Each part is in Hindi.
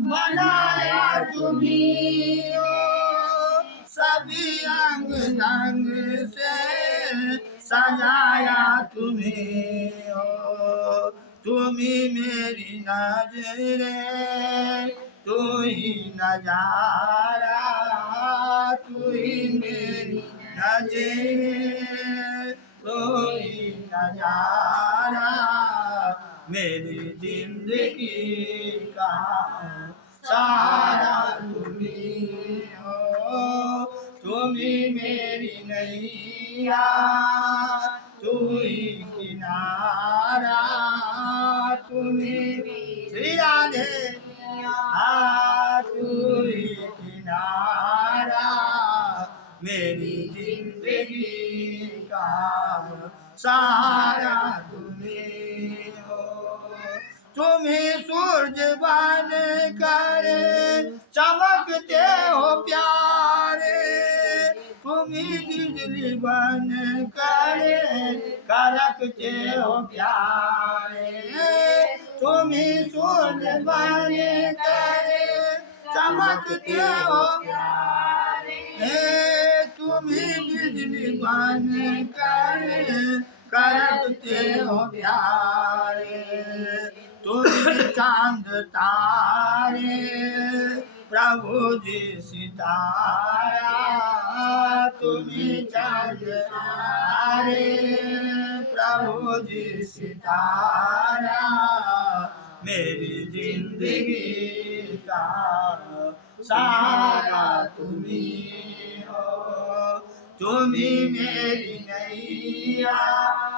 बनाया तुम्ही हो, सभी अंग ढंग से सजाया तुम्ही हो। तुम्ही मेरी नजरे, तू ही नजारा, तू ही मेरी नजरे, तू ही नजारा, मेरी जिंदगी का सारा तुम्ही हो। तुम्ही मेरी नैया, तू ही किनारा, तुम्ही श्री राधे, तू ही किनारा, मेरी जिंदगी का सारा तुम्ही हो। तुम्ही सूरज बन कर चमकते हो प्यारे, तुम्ही बिजली बन कर कड़कते हो प्यारे, तुम्ही सूरज बन कर चमकते हो प्यारे, तुम्ही बिजली बन कर कड़कते हो प्यारे, तुम्ही चांद तारे प्रभु जी सितारा, तुम्ही चांद तारे प्रभु जी सितारा, मेरी जिंदगी का सारा तुम्ही हो। तुम्ही मेरी नैया,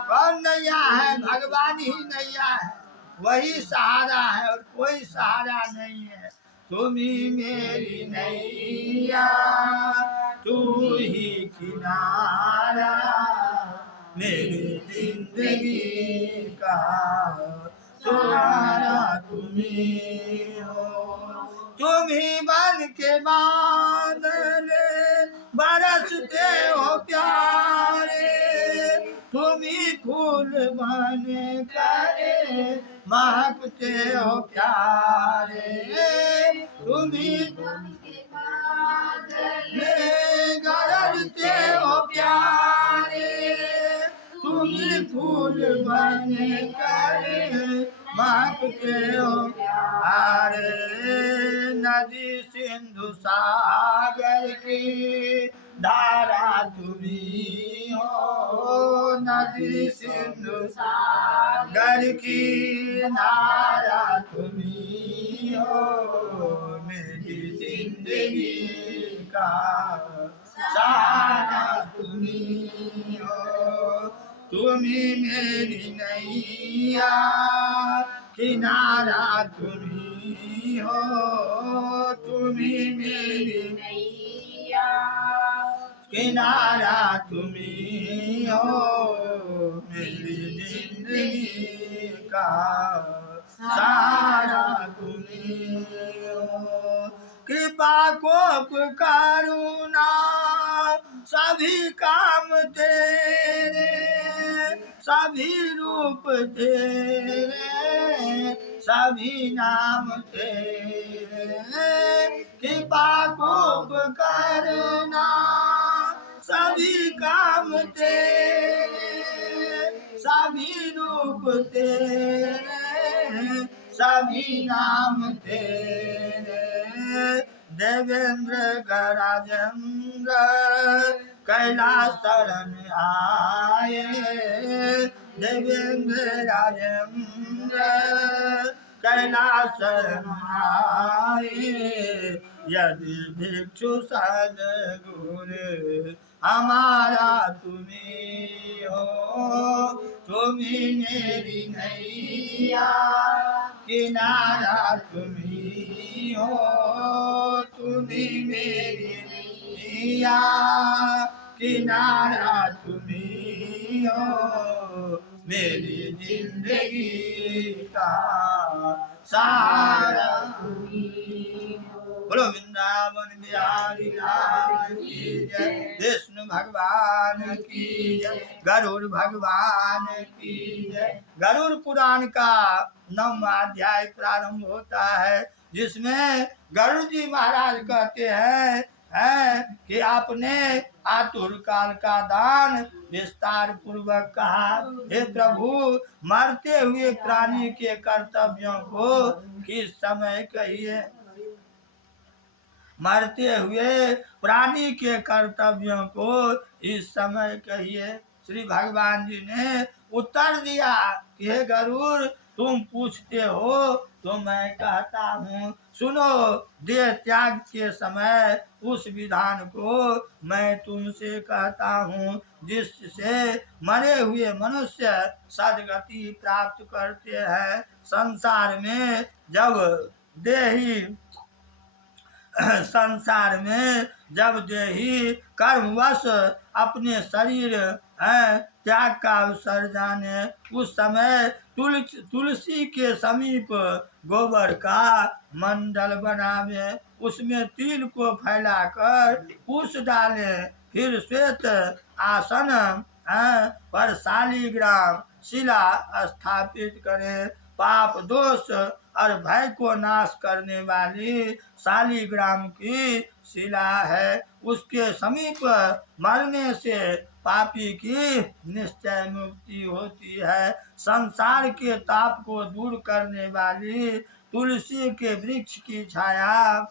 कौन नैया है? भगवान ही नैया है, वही सहारा है और कोई सहारा नहीं है। तुम्ही मेरी नैया, तू ही किनारा, मेरी जिंदगी का सहारा तुम्ही हो। तुम्ही बन के बादल बरसते हो प्यारे, तुम्ही फूल बन कर महकते हो प्यारे, तुम्ही गरजते हो प्यारे, तुम्ही फूल बन कर महकते हो प्यारे। नदी सिंधु सागर की धारा तुम्ही हो, नदी सिंधु सागर की धारा तुम्ही हो, मेरी जिंदगी का सहारा तुम्ही हो। तुम्ही मेरी नैया, किनारा तुम्ही हो, तुम्ही मेरी नैया, किनारा तुम्ही हो, मेरी जिंदगी का सहारा तुम्ही हो। कृपा कोप करुणा सभी काम तेरे, सभी रूप तेरे, सभी नाम तेरे, कृपा कोप करना सभी काम तेरे, सभी रूप तेरे, सभी नाम तेरे। देवेंद्र गराजेंद्र कैलाश शरण आए, देवेंद्र राजेंद्र कैलाश शरण आए। यदि भिक्षु सद्गुरु हमारा तुम्ही हो, तुम्ही मेरी नैया, किनारा तुम्ही हो, तुम्ही मेरी नैया, किनारा तुम्ही हो, मेरी जिंदगी का सहारा तुम्ही हो। बोलो वृंदावन बिहारी लाल की जय, विष्णु भगवान की जय, गरुड़ भगवान की जय। गरुड़ पुराण का 9वां अध्याय प्रारंभ होता है। जिसमें गरुड़ जी महाराज कहते हैं कि आपने आतुर काल का दान विस्तार पूर्वक कहा। हे प्रभु, मरते हुए प्राणी के कर्तव्यों को किस समय कहिए, मरते हुए प्राणी के कर्तव्यों को इस समय कहिए। श्री भगवान जी ने उत्तर दिया कि हे गरुड़, तुम पूछते हो तो मैं कहता हूँ, सुनो। देह त्याग के समय उस विधान को मैं तुमसे कहता हूँ जिससे मरे हुए मनुष्य सदगति प्राप्त करते हैं। संसार में जब देही संसार में जब देही कर्मवश अपने शरीर त्याग का अवसर जाने, उस समय तुलसी के समीप गोबर का मंडल बनावे, उसमें तिल को फैलाकर कुश डाले, फिर श्वेत आसन पर शालिग्राम शिला स्थापित करें। पाप दोष और भय को नाश करने वाली शालिग्राम की शिला है, उसके समीप मरने से पापी की निश्चय मुक्ति होती है। संसार के ताप को दूर करने वाली तुलसी के वृक्ष की छाया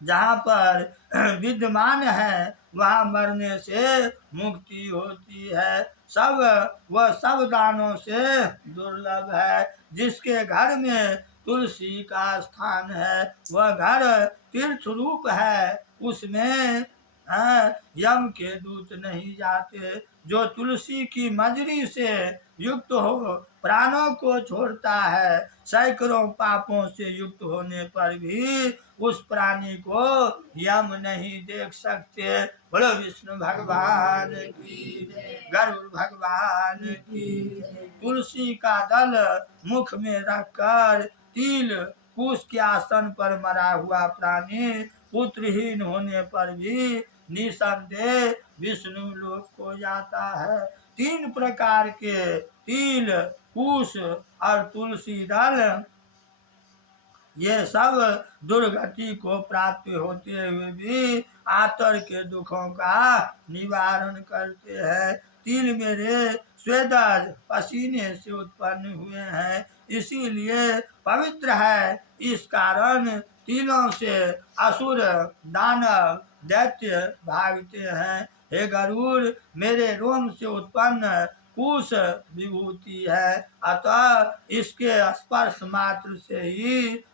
जहाँ पर विद्यमान है वहाँ मरने से मुक्ति होती है। सब दानों से दुर्लभ है। जिसके घर में तुलसी का स्थान है वह घर तीर्थ रूप है, उसमें यम के दूत नहीं जाते। जो तुलसी की मजरी से युक्त हो प्राणों को छोड़ता है, सैकड़ों पापों से युक्त होने पर भी उस प्राणी को यम नहीं देख सकते। बोलो विष्णु भगवान की, गरुड़ भगवान की। तुलसी का दल मुख में रखकर तिल कुश के आसन पर मरा हुआ प्राणी पुत्रहीन होने पर भी निसंदेह विष्णु लोक को जाता है। 3 प्रकार के तिल, कुश और तुलसी दल ये सब दुर्गति को प्राप्त होते हुए भी आतर के दुखों का निवारण करते हैं। तिल मेरे स्वेदज पसीने से उत्पन्न हुए हैं, इसीलिए पवित्र है। इस कारण तिलों से असुर दानव दैत्य भागते हैं। हे गरुड़, मेरे रोम से उत्पन्न कुश विभूति है, अतः इसके स्पर्श मात्र से ही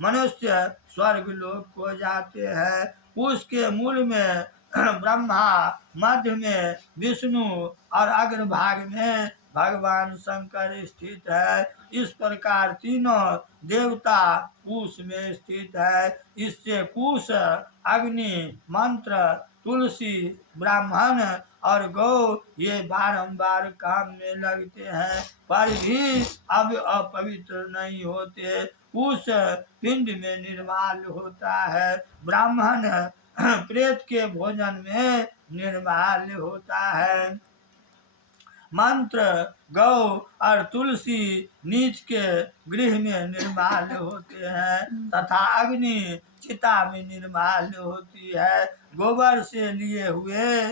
मनुष्य स्वर्ग लोक को जाते हैं। कुश के मूल में ब्रह्मा, मध्य में विष्णु और अग्रभाग में भगवान शंकर स्थित है। इस प्रकार तीनों देवता कुश में स्थित है। इससे कुश, अग्नि, मंत्र, तुलसी, ब्राह्मण और गौ ये बारंबार काम में लगते हैं पर भी अब अपवित्र नहीं होते। कुश पिंड में निर्माल होता है, ब्राह्मण प्रेत के भोजन में निर्माल होता है, मंत्र, गौ और तुलसी नीच के गृह में निर्माल होते हैं तथा अग्नि चिता में निर्माल होती है। गोबर से लिए हुए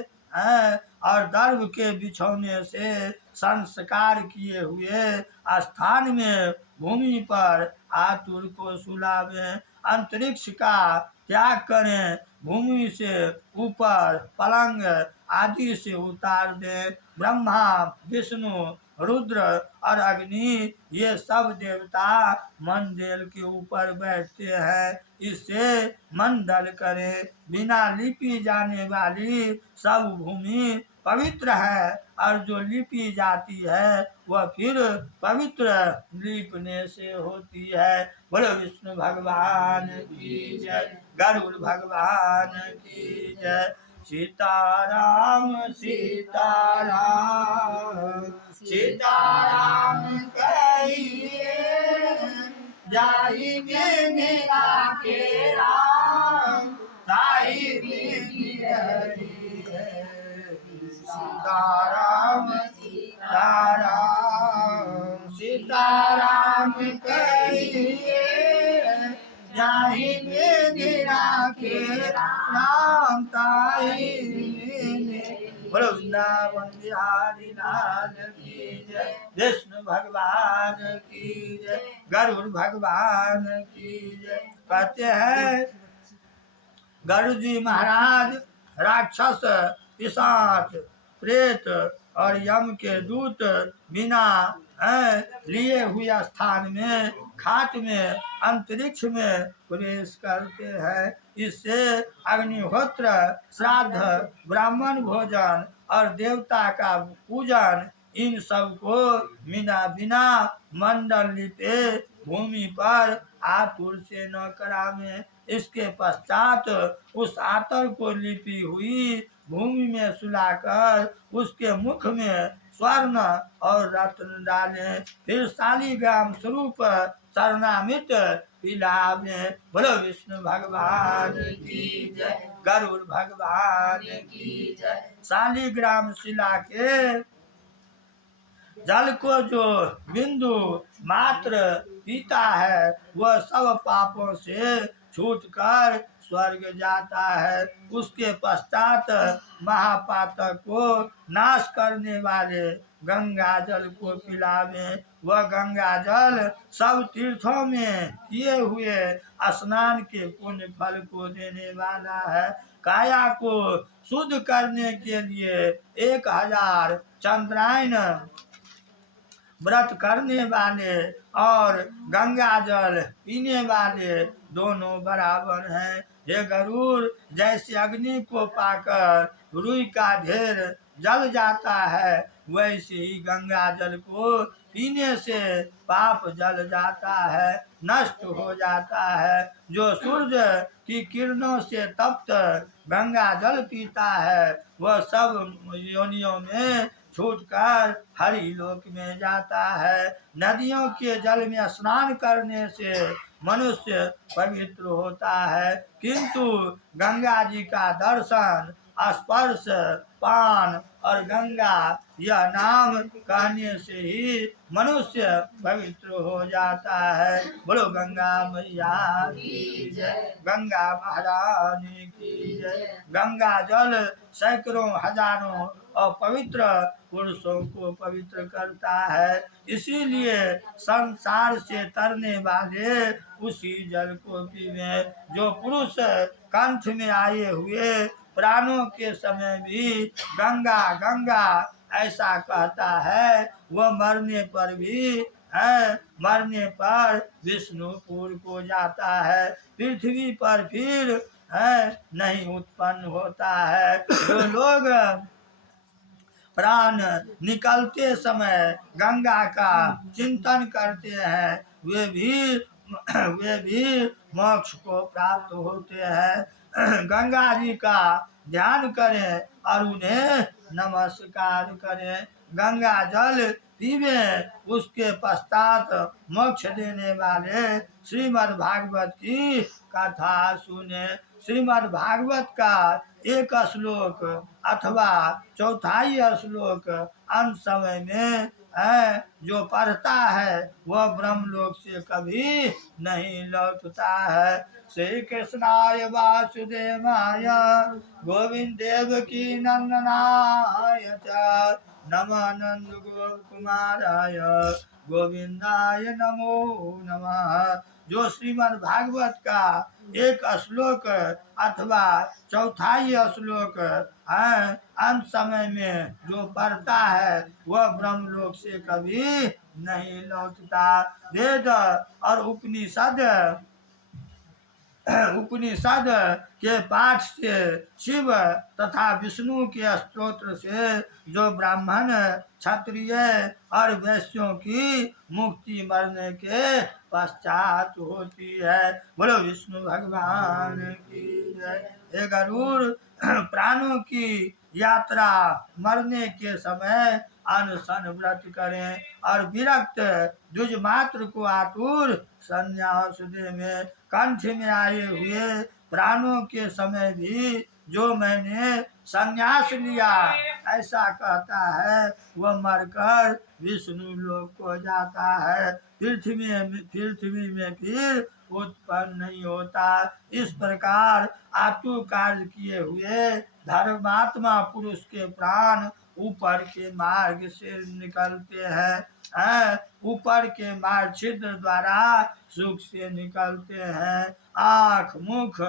और दर्भ के बिछौने से संस्कार किए हुए स्थान में भूमि पर आतुर को सुलावे, अंतरिक्ष का त्याग करें, भूमि से ऊपर पलंग आदि से उतार दे। ब्रह्मा, विष्णु, रुद्र और अग्नि ये सब देवता मंडल के ऊपर बैठते हैं। इससे मंडल करें। बिना लिपी जाने वाली सब भूमि पवित्र है और जो लिपी जाती है वह फिर पवित्र लिपने से होती है। बोलो विष्णु भगवान की जय, गरुड़ भगवान की जय। सीताराम सीताराम सीताराम कहिए, जाहि मेरा के राम ताहि में हरि है। सीताराम सीताराम सीताराम कहिए, जाहि विधि राखे राम ताहि लीने। बोलो वृंदावन बिहारी लाल की जय, विष्णु भगवान की जय, गरुड़ भगवान की जय। कहते हैं गरुड़ जी महाराज राक्षस, पिशाच, प्रेत और यम के दूत बिना लिए हुए स्थान में, खाट में, अंतरिक्ष में प्रवेश करते हैं। इससे अग्निहोत्र, श्राद्ध, ब्राह्मण भोजन और देवता का पूजन, इन सब को बिना बिना मंडल लिपे भूमि पर आतुर से न करावे। इसके पश्चात उस आतर को लिपी हुई भूमि में सुलाकर उसके मुख में स्वर्ण और रत्न डालें, फिर शालिग्राम स्वरूप चरणामृत पिलावे। बोलो विष्णु भगवान की जय, गरुड़ भगवान की जय। शालिग्राम शिला के जल को जो बिंदु मात्र पीता है वह सब पापों से छूटकर स्वर्ग जाता है। उसके पश्चात महापातक को नाश करने वाले गंगा जल को पिलावे। वह गंगा जल सब तीर्थों में किए हुए स्नान के पुण्य फल को देने वाला है। काया को शुद्ध करने के लिए 1000 चंद्रायन व्रत करने वाले और गंगा जल पीने वाले दोनों बराबर हैं। हे गरुड़, जैसे अग्नि को पाकर रुई का ढेर जल जाता है, वैसे ही गंगा जल को पीने से पाप जल जाता है, नष्ट हो जाता है। जो सूर्य की किरणों से तप्त गंगा जल पीता है वह सब योनियों में छूटकर हरि लोक में जाता है। नदियों के जल में स्नान करने से मनुष्य पवित्र होता है, किंतु गंगा जी का दर्शन, स्पर्श, पान और गंगा यह नाम कहने से ही मनुष्य पवित्र हो जाता है। बोलो गंगा मैया की जय, गंगा महारानी की जय। गंगा जल सैकड़ों हजारों और पवित्र पुरुषों को पवित्र करता है, इसीलिए संसार से तरने वाले उसी जल को पीवे। जो पुरुष कंठ में आए हुए प्राणों के समय भी गंगा गंगा ऐसा कहता है, वह मरने पर भी मरने पर विष्णुपुर को जाता है, पृथ्वी पर फिर नहीं उत्पन्न होता है। जो लोग प्राण निकलते समय गंगा का चिंतन करते हैं वे भी मोक्ष को प्राप्त होते हैं। गंगा जी का ध्यान करें और उन्हें नमस्कार करें, गंगा जल पीवे, उसके पश्चात मोक्ष देने वाले श्रीमद् भागवत की कथा सुने। श्रीमद् भागवत का एक श्लोक अथवा चौथाई श्लोक अंत समय में जो पढ़ता है वह ब्रह्मलोक से कभी नहीं लौटता है। श्री कृष्णाय वासुदेवाय गोविंद देव की नंदनाय च नमः नंद गोकुमाराय गोविंदाय नमो नमः। जो श्रीमद् भागवत का एक श्लोक अथवा चौथाई श्लोक अंत समय में जो पढ़ता है वह ब्रह्मलोक से कभी नहीं लौटता। वेद और उपनिषद के पाठ से शिव तथा विष्णु के स्तोत्र से जो ब्राह्मण, क्षत्रिय और वैश्यों की मुक्ति मरने के पश्चात होती है। बोलो विष्णु भगवान की जय। हे गरुड़, प्राणों की यात्रा मरने के समय अनशन व्रत करें और विरक्त द्विज मात्र को आतुर संन्यास देवे। कंठ में आए हुए प्राणों के समय भी जो मैंने संन्यास लिया ऐसा कहता है वह मरकर विष्णु लोक को जाता है, पृथ्वी में फिर उत्पन्न नहीं होता। इस प्रकार आतु कार्य किए हुए धर्मात्मा पुरुष के प्राण ऊपर के मार्ग से निकलते हैं, ऊपर के मार्ग छिद्र द्वारा सुख से निकलते हैं। आँख, मुख,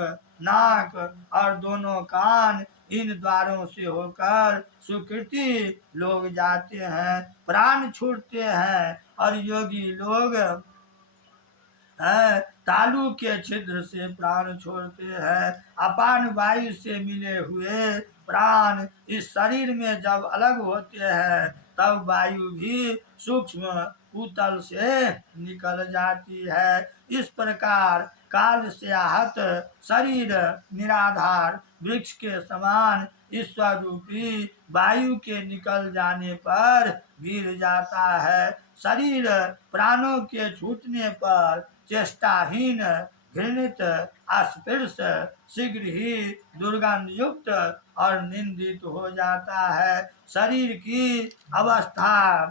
नाक और दोनों कान इन द्वारों से होकर सुकृति लोग जाते हैं, प्राण छूटते हैं और योगी लोग तालु के छिद्र से प्राण छोड़ते हैं। अपान वायु से मिले हुए प्राण इस शरीर में जब अलग होते हैं तब वायु भी सूक्ष्म भूतल से निकल जाती है। इस प्रकार काल से आहत शरीर निराधार वृक्ष के समान ईश्वर रूपी वायु के निकल जाने पर गिर जाता है। शरीर प्राणों के छूटने पर चेष्टाहीन, घृणित, अस्पृश, शीघ्र ही दुर्गंध युक्त और निंदित हो जाता है। शरीर की अवस्था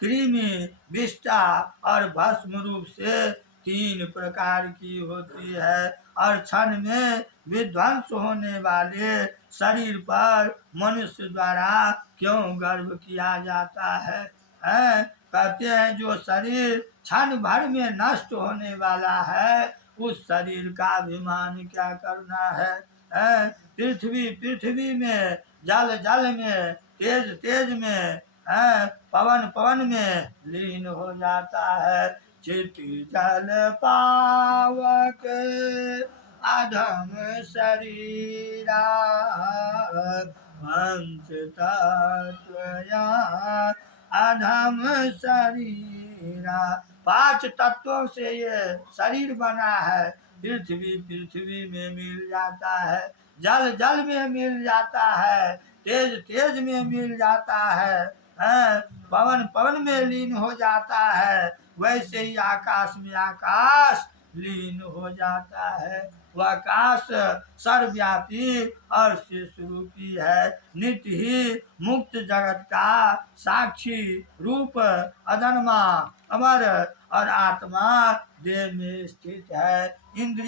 कृमि, विष्ठा और भस्म रूप से 3 प्रकार की होती है और क्षण में विध्वंस होने वाले शरीर पर मनुष्य द्वारा क्यों गर्व किया जाता है? कहते हैं जो शरीर क्षण भर में नष्ट होने वाला है उस शरीर का अभिमान क्या करना है? पृथ्वी में, जल में, तेज में, पवन में लीन हो जाता है। चिति जल पावक अधम शरीरा, पंच तत्वया अधम शरीरा। 5 तत्वों से ये शरीर बना है। पृथ्वी में मिल जाता है, जल में मिल जाता है, तेज में मिल जाता है, पवन में लीन हो जाता है। वैसे ही आकाश में आकाश लीन हो जाता है। वह आकाश सर्वव्यापी और शेषरूपी है। नित्य ही मुक्त जगत का साक्षी रूप अजन्मा अमर और आत्मा देह में स्थित है। इंद्रिय